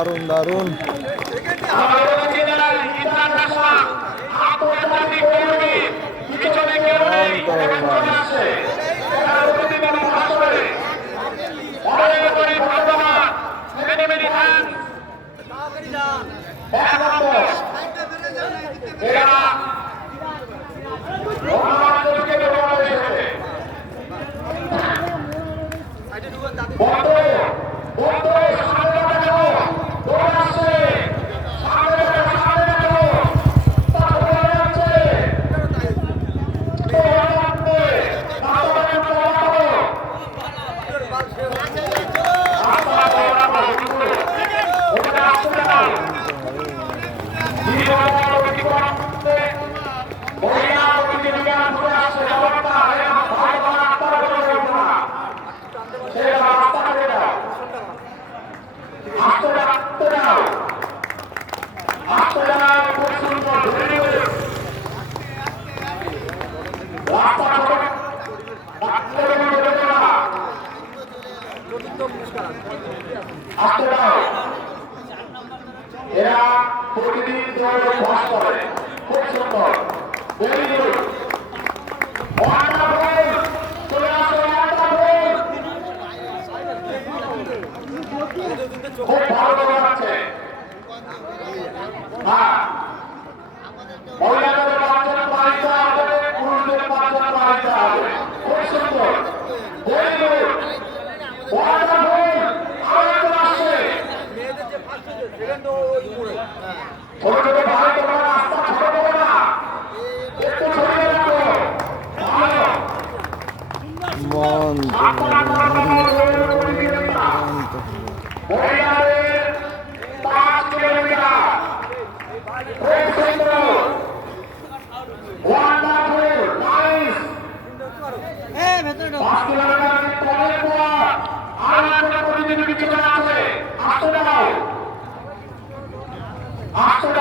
দারুণ দারুণ এরা প্রতিদিন দৌড়ে ভস করে খুব সুন্দর ভেরি গুড ওয়ান্ডারফুল চলে আসো ওয়ান্ডারফুল খুব ভালো দৌড় আছে হ্যাঁ মহিলাদের পাঁচজন পাইতে হবে পুরুষদের পাঁচজন পাইতে হবে খুব সুন্দর ভেরি গুড ওয়ান্ডারফুল ছোট ছোট ভাই তোমরা রাস্তা ছোট করো না একটু ছড়িয়ে রাখো ভালো মহিলাদের 5 কিলোমিটার খুব সুন্দর ওয়ান্ডারফুল নাইস 5 কিলোমিটার পরের পর আর একটা প্রতিযোগিতা আছে আসতে দাও আসতে